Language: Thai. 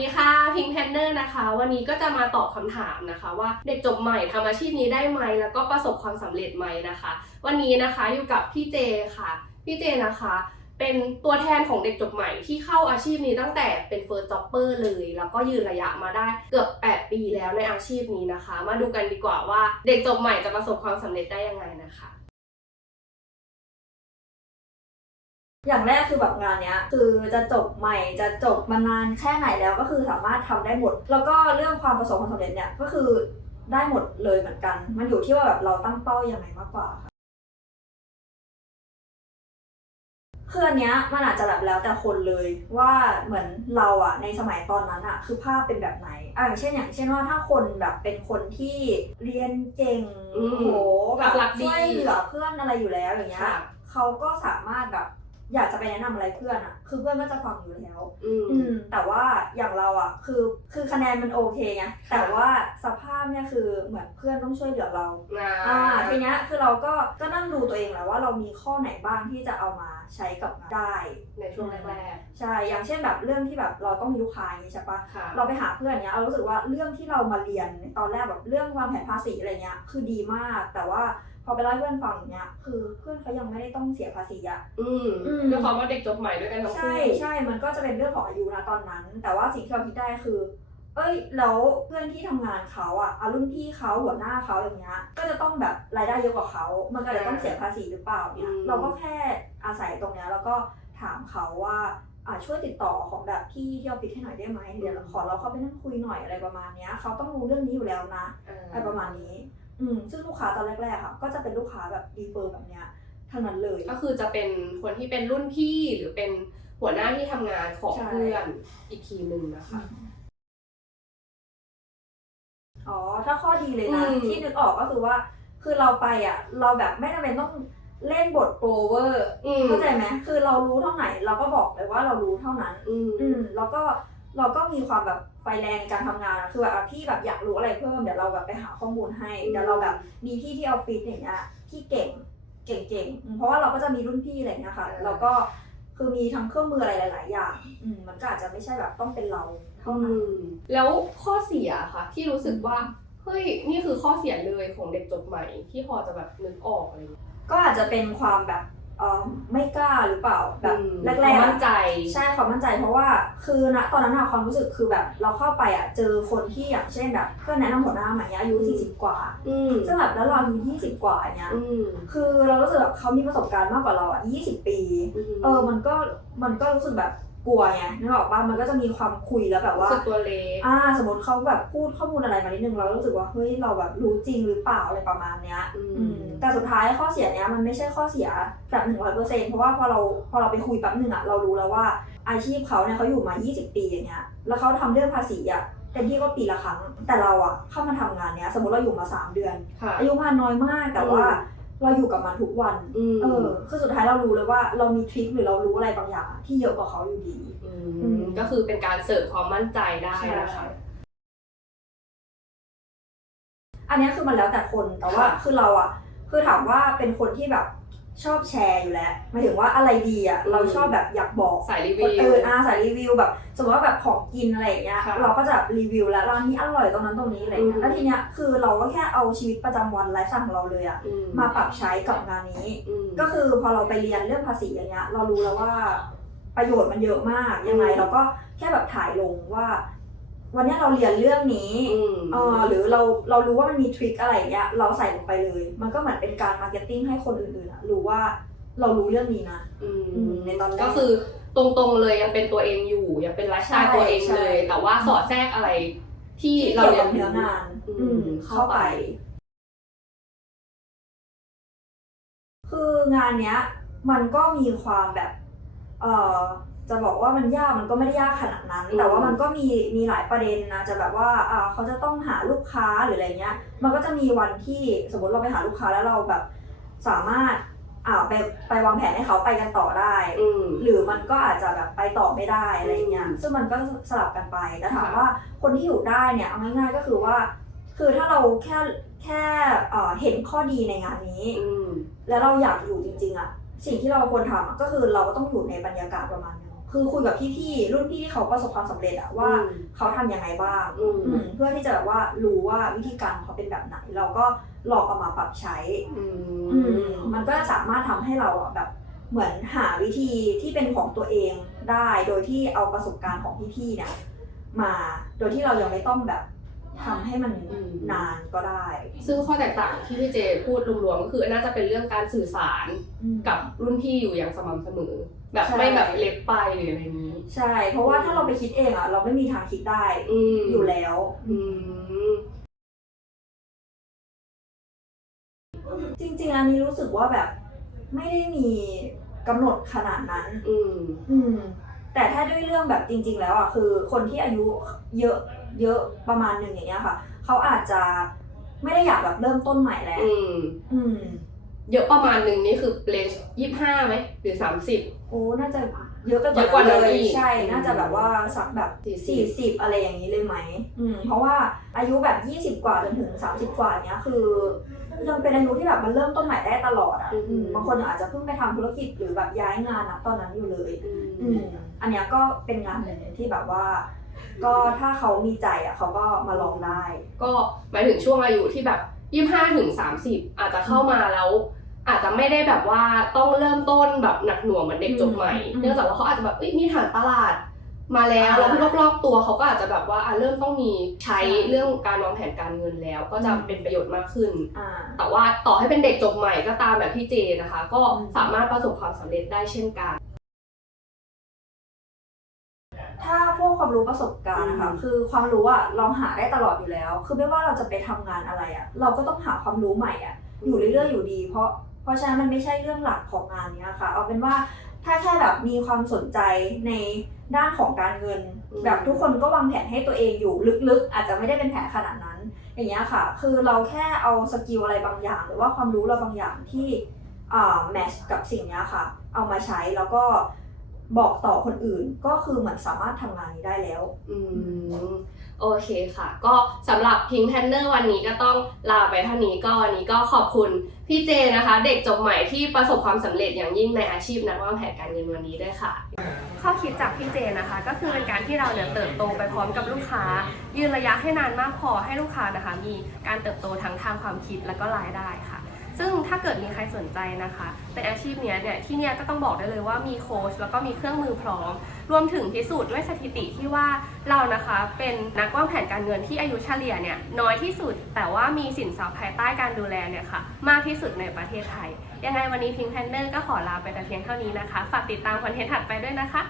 ดีค่ะพิงแพนเนอร์นะคะ วันนี้ก็จะมาตอบคำถามนะคะ ว่าเด็กจบใหม่ทำอาชีพนี้ได้ไหมแล้วก็ประสบความสำเร็จไหมนะคะ วันนี้นะคะอยู่กับพี่เจค่ะ พี่เจนะคะ เป็นตัวแทนของเด็กจบใหม่ที่เข้าอาชีพนี้ตั้งแต่เป็นเฟิร์สจ็อบเปอร์เลย แล้วก็ยืนระยะมาได้เกือบ 8 ปีแล้วในอาชีพนี้นะคะ มาดูกันดีกว่าว่าเด็กจบใหม่จะประสบความสำเร็จได้ยังไงนะคะ อย่างแรกคือแบบงานเนี้ยคือจะจบใหม่จะจบมานานแค่ไหนแล้วก็คือสามารถทำได้หมด แล้วก็เรื่องความประสบความสำเร็จเนี่ยก็คือได้หมดเลยเหมือนกัน มันอยู่ที่ว่าแบบเราตั้งเป้ายังไงมากกว่าค่ะคืออันเนี้ยมันอาจจะแบบแล้วแต่คนเลยว่าเหมือนเราอะในสมัยตอนนั้นอะคือภาพเป็นแบบไหนอะอย่างเช่นอย่างเช่นว่าถ้าคนแบบเป็นคนที่เรียนเก่งอืมโหแบบหลักๆดีช่วยเหลือเพื่อนอะไรอยู่แล้วอย่างเงี้ยค่ะเขาก็สามารถแบบ อยากจะไปแนะนำอะไรเพื่อนอะคือเพื่อนก็จะฟังอยู่แล้ว อืมอืมแต่ว่าอย่างเราอะคือคือคะแนนมันโอเคไงค่ะแต่ว่าสภาพเนี่ยคือเหมือนเพื่อนต้องช่วยเหลือเราอ่าอ่าทีเนี้ยคือเราก็ก็นั่งดูตัวเองแหล้วว่าเรามีข้อไหนบ้างที่จะเอามาใช้กับงานได้ในช่วงแรกใช่อย่างเช่นแบบเรื่องที่แบบเราต้องมีลูกค้าอย่างนี้ใช่ปะๆค่ะเราไปหาเพื่อนเนี้ยเรารู้สึกว่าเรื่องที่เรามาเรียนในตอนแรกแบบเรื่องวางแผนภาษีอะไรเงี้ยคือดีมากแต่ว่า พอไปเล่าให้เพื่อนฟังอย่างเงี้ยคือเพื่อนเขายังไม่ได้ต้องเสียภาษีอะ อืมอืม ด้วยความว่าเด็กจบใหม่ด้วยกันทั้งใช่คู่ใช่มันก็จะเป็นเรื่องของอายุนะตอนนั้น แต่ว่าสิ่งที่เราคิดได้คือ เอ้ยแล้วเพื่อนที่ทำงานเขาอะอารุ่นพี่เขาหัวหน้าเขาอย่างเงี้ย ก็จะต้องแบบรายได้เยอะกว่าเขา มันก็เลยต้องเสียภาษีหรือเปล่าเนี่ย อืม เราก็แค่อาศัยตรงเนี้ยแล้วก็ถามเขาว่าอ่าช่วยติดต่อของแบบที่ที่ออฟฟิศให้หน่อยได้ไหมเดี๋ยวขอเราเข้าไปนั่งคุยหน่อยอะไรประมาณเนี้ยเขาต้องรู้เรื่องนี้อยู่แล้วนะ อะไรประมาณนี้ อืมซึ่งลูกค้าตอนแรกๆค่ะ ก็จะเป็นลูกค้าแบบรีเฟอร์แบบเนี้ยทั้งนั้นเลย ก็คือจะเป็นคนที่เป็นรุ่นพี่หรือเป็นหัวหน้าที่ทำงานของใช่ เพื่อนอีกทีหนึ่งนะคะ อ๋อ ถ้าข้อดีเลยนะ อืม ที่นึกออกก็คือว่า คือเราไปอะ เราแบบไม่จำเป็นต้องเล่นบทโปรเวอร์ อืมเข้าใจไหมคือเรารู้เท่าไหน เราก็บอกเลยว่าเรารู้เท่านั้น อืม อืม แล้วก็ เราก็มีความแบบไฟแรงในการทำงานอะคือแบบอะพี่แบบอยากรู้อะไรเพิ่มเดี๋ยวเราแบบไปหาข้อมูลให้อืมเดี๋ยวเราแบบมีพี่ที่ออฟฟิศอย่างเงี้ยที่เก่งเก่งๆอืมเพราะว่าเราก็จะมีรุ่นพี่อะไรเงี้ยค่ะแล้วก็คือมีทั้งเครื่องมืออะไรหลาย ๆ อย่างอืมมันก็อาจจะไม่ใช่แบบต้องเป็นเราเท่าอืนั้นมแล้วข้อเสียค่ะ ที่รู้สึกว่าเฮ้ยนี่คือข้อเสียเลยของเด็กจบใหม่ที่พอจะแบบนึกออกอะไรอย่างเงี้ยก็อาจจะเป็นความแบบ เอ่อไม่กล้าหรือเปล่าแบบอืมแรกความๆมั่อะนใจ ใช่ความมั่นใจเพราะว่าคือณตอนนั้นอะความรู้สึกคือแบบเราเข้าไปอะเจอคนที่อย่างเช่นแบบเพื่อนแนะนำหัวหน้าใหม่อายุอืม40กว่าอืมซึ่งแบบแล้วเราอายุ20กว่าเนี้ยอืมคือเรารู้สึกแบบเขามีประสบการณ์มากกว่าเราอะ20ปี เออมันก็มันก็รู้สึกแบบ กลัวไงนึกออกปะมันก็จะมีความคุยแล้วแบบรู้ว่าสึกตัวเล็กอ่า สมมติเขาแบบพูดข้อมูลอะไรมานิดนึงเรารู้สึกว่าเฮ้ยเราแบบรู้จริงหรือเปล่าอะไรประมาณเนี้ยอืมอืมแต่สุดท้ายข้อเสียเนี้ยมันไม่ใช่ข้อเสียแบบหนึ่งร้อยเปอร์เซ็นเพราะว่าพอเราพอเราไปคุยแป๊บหนึ่งอะเรารู้แล้วว่าอาชีพเขาเนี่ยเขาอยู่มา 20 ปีอย่างเงี้ยแล้วเขาทำเรื่องภาษีอะเต็มที่ก็ปีละครั้ง แต่เราอะเข้ามาทำงานเนี้ย สมมติเราอยู่มา 3 เดือนค่ะอายุมันน้อยมากแต่ว่า เราอยู่กับมันทุกวัน อืมเออ คือสุดท้ายเรารู้เลยว่าเรามีทริคหรือเรารู้อะไรบางอย่างอะที่เยอะกว่าเขาอยู่ดี อือืมมก็คือเป็นการเสริมความมั่นใจได้นะคะ อันเนี้ยคือมันแล้วแต่คนแต่ว่าค่ะ คือเราอะคือถามว่าเป็นคนที่แบบ ชอบแชร์อยู่แล้วหมายถึงว่าอะไรดีอะเราชอบแบบอยากบอกสายรีควินวเอออาสายรีวิวแบบสมมติว่าแบบของกินอะไรอย่างเงี้ยค่ะเราก็จะแบบรีวิวแล้วร้านนี้อร่อยตรงนั้นตรงนี้อะไรเงี้อืยม แล้วทีเนี้ยคือเราก็แค่เอาชีวิตประจำวันไลฟ์สไตล์ของเราเลยอะอืมาปรับใช้กับงานนี้ อืม ก็คือพอเราไปเรียนเรื่องภาษีอย่างเงี้ยเรารู้แล้วว่าประโยชน์มันเยอะมากยังไงอืม เราก็แค่แบบถ่ายลงว่า วันเนี้ยเราเรียนเรื่องนี้อืมเออหรือเราเรารู้ว่ามันมีทริคอะไรอย่างเงี้ยเราใส่ลงไปเลย มันก็เหมือนเป็นการมาร์เก็ตติ้งให้คนอื่นๆอะรู้ว่าเรารู้เรื่องนี้นะอือืมมในตอนแรกก็คือตรงๆเลยยังเป็นตัวเองอยู่ยังเป็นไลฟ์สไตล์ใช่ตัวเองใช่เลย แต่ว่าสอดแทรกอะไรที่ที่เราเกี่ยวเรียกันบเนื้องานอือืมมเข้าเข้าไปไป คืองานเนี้ย มันก็มีความแบบ เอ่อ จะบอกว่ามันยากมันก็ไม่ได้ยากขนาดนั้นอืมแต่ว่ามันก็มีมีหลายประเด็นนะจะแบบว่าอ่าเขาจะต้องหาลูกค้าหรืออะไรเงี้ย มันก็จะมีวันที่สมมติเราไปหาลูกค้าแล้วเราแบบสามารถอ่าไปไปวางแผนให้เขาไปกันต่อได้ อืม หรือมันก็อาจจะแบบไปต่อไม่ได้อะไรเงี้ย อืมซึ่งมันก็สลับกันไปแต่ถามค่ะ ว่าคนที่อยู่ได้เนี่ยเอาง่ายๆก็คือว่า คือถ้าเราแค่แค่เอ่อเห็นข้อดีในงานนี้ อืม แล้วเราอยากอยู่จริงๆอะสิ่งที่เราควรทำอะก็คือเราก็ต้องอยู่ในบรรยากาศประมาณนึง คืคือคุยกับพี่ๆรุ่นพี่ที่เขาประสบความสำเร็จอะว่าอืมเขาทำยังไงบ้างอืมอืมเพื่อที่จะแบบว่ารู้ว่าวิธีการของเขาเป็นแบบไหน เราก็ลองเอามาปรับใช้อือืมมมันก็สามารถทำให้เราอะแบบเหมือนหาวิธีที่เป็นของตัวเองได้ โดยที่เอาประสบการณ์ของพี่ๆเนี่ยมาโดยที่เรายังไม่ต้องแบบ ทำให้มันนานก็ได้ซึ่งข้อแตกต่างที่พี่เจพูดรวมๆก็คือน่าจะเป็นเรื่องการสื่อสารอืม กับรุ่นพี่อยู่อย่างสม่ำเสมอ แบบใช่ ไม่แบบเล็บไปหรืออะไรนี้ใช่ใช่ เพราะว่าถ้าเราไปคิดเองอะเราไม่มีทางคิดได้อืมอยู่แล้ว อืม จริง ๆ อันนี้รู้สึกว่าแบบไม่ได้มีกำหนดขนาดนั้น อืม อืม แต่ถ้าด้วยเรื่องแบบจริง ๆ แล้วอะคือ คนที่อายุเยอะ เยอะประมาณหนึ่งอย่างเงี้ยค่ะ เขาอาจจะไม่ได้อยากแบบเริ่มต้นใหม่แล้วอืม อืมเยอะประมาณหนึ่งนี่คือเลนยี่ห้าไหมหรือสามสิบ โอ้น่าจะเยอะไปเยอะกว่านั้นเลยอีกใช่อืมน่าจะแบบว่าสักแบบ40สี่สิบอะไรอย่างนี้เลยไหมอืมเพราะว่าอายุแบบยี่สิบกว่าจนถึงสามสิบกว่าเนี้ยคือยังเป็นอายุที่แบบมันเริ่มต้นใหม่ได้ตลอดอะอืมอืมบางคนอาจจะเพิ่งไปทำธุรกิจหรือแบบย้ายงานนะตอนนั้นอยู่เลย อือืมมอันเนี้ยก็เป็นงานหนึ่งที่แบบว่า ก็ถ้าเขามีใจอะเขาก็มาลองได้ ก็หมายถึงช่วงอายุที่แบบยี่ห้าถึงสามสิบอาจจะเข้ามาแล้ว อาจจะไม่ได้แบบว่าต้องเริ่มต้นแบบหนักหน่วงเหมือนเด็กจบใหม่อืมเนื่องจากว่าเขาอาจจะแบบเอ้ยมีฐานตลาดมาแล้วอ่าแล้วรอบๆตัวเขาก็อาจจะแบบว่าอะเริ่มต้องมีใช้ใช่เรื่องการวางแผนการเงินแล้ว ก็จะเป็นประโยชน์มากขึ้นอ่าแต่ว่าต่อให้เป็นเด็กจบใหม่ก็ตามแบบพี่เจนะคะ ก็อืมสามารถประสบความสำเร็จได้เช่นกัน ถ้าพวกความรู้ประสบการณ์นะคะอืมคือความรู้อะเราหาได้ตลอดอยู่แล้ว คือไม่ว่าเราจะไปทำงานอะไรอะเราก็ต้องหาความรู้ใหม่อะอยู่เรื่อยๆอยู่ดี เพราะเพราะฉะนั้นมันไม่ใช่เรื่องหลักของงานเนี้ยค่ะ เอาเป็นว่าถ้าแค่แบบมีความสนใจในด้านของการเงินอืมแบบทุกคนก็วางแผนให้ตัวเองอยู่ลึกๆ อาจจะไม่ได้เป็นแผนขนาดนั้น อย่างเงี้ยค่ะ คือเราแค่เอาสกิลอะไรบางอย่าง หรือว่าความรู้เราบางอย่างที่อ่าแมชกับสิ่งเนี้ยค่ะ เอามาใช้แล้วก็ บอกต่อคนอื่นก็คือเหมือนสามารถทำงานนี้ได้แล้ว อืมโอเคค่ะ ก็สำหรับพิงแพนเนอร์วันนี้ก็ต้องลาไปเท่านี้ก็วันนี้ก็ขอบคุณพี่เจนะคะ เด็กจบใหม่ที่ประสบความสำเร็จอย่างยิ่งในอาชีพนักวางแผนการเงินวันนี้ด้วยค่ะ ข้อคิดจากพี่เจนะคะ ก็คือเป็นการที่เราเนี่ยเติบโตไปพร้อมกับลูกค้า ยืนระยะให้นานมากพอให้ลูกค้านะคะ มีการเติบโตทั้งทางความคิดและก็รายได้ค่ะ ซึ่งถ้าเกิดมีใครสนใจนะคะในอาชีพนี้เนี่ยที่เนี่ยก็ต้องบอกได้เลยว่ามีโค้ชแล้วก็มีเครื่องมือพร้อม รวมถึงพิสูจน์ด้วยสถิติที่ว่าเรานะคะเป็นนักวางแผนการเงินที่อายุเฉลี่ยเนี่ยน้อยที่สุด แต่ว่ามีสินทรัพย์ภายใต้การดูแลเนี่ยค่ะมากที่สุดในประเทศไทย ยังไงวันนี้พิงแพนเนอร์ก็ขอลาไปแต่เพียงเท่านี้นะคะ ฝากติดตามคอนเทนต์ถัดไปด้วยนะคะ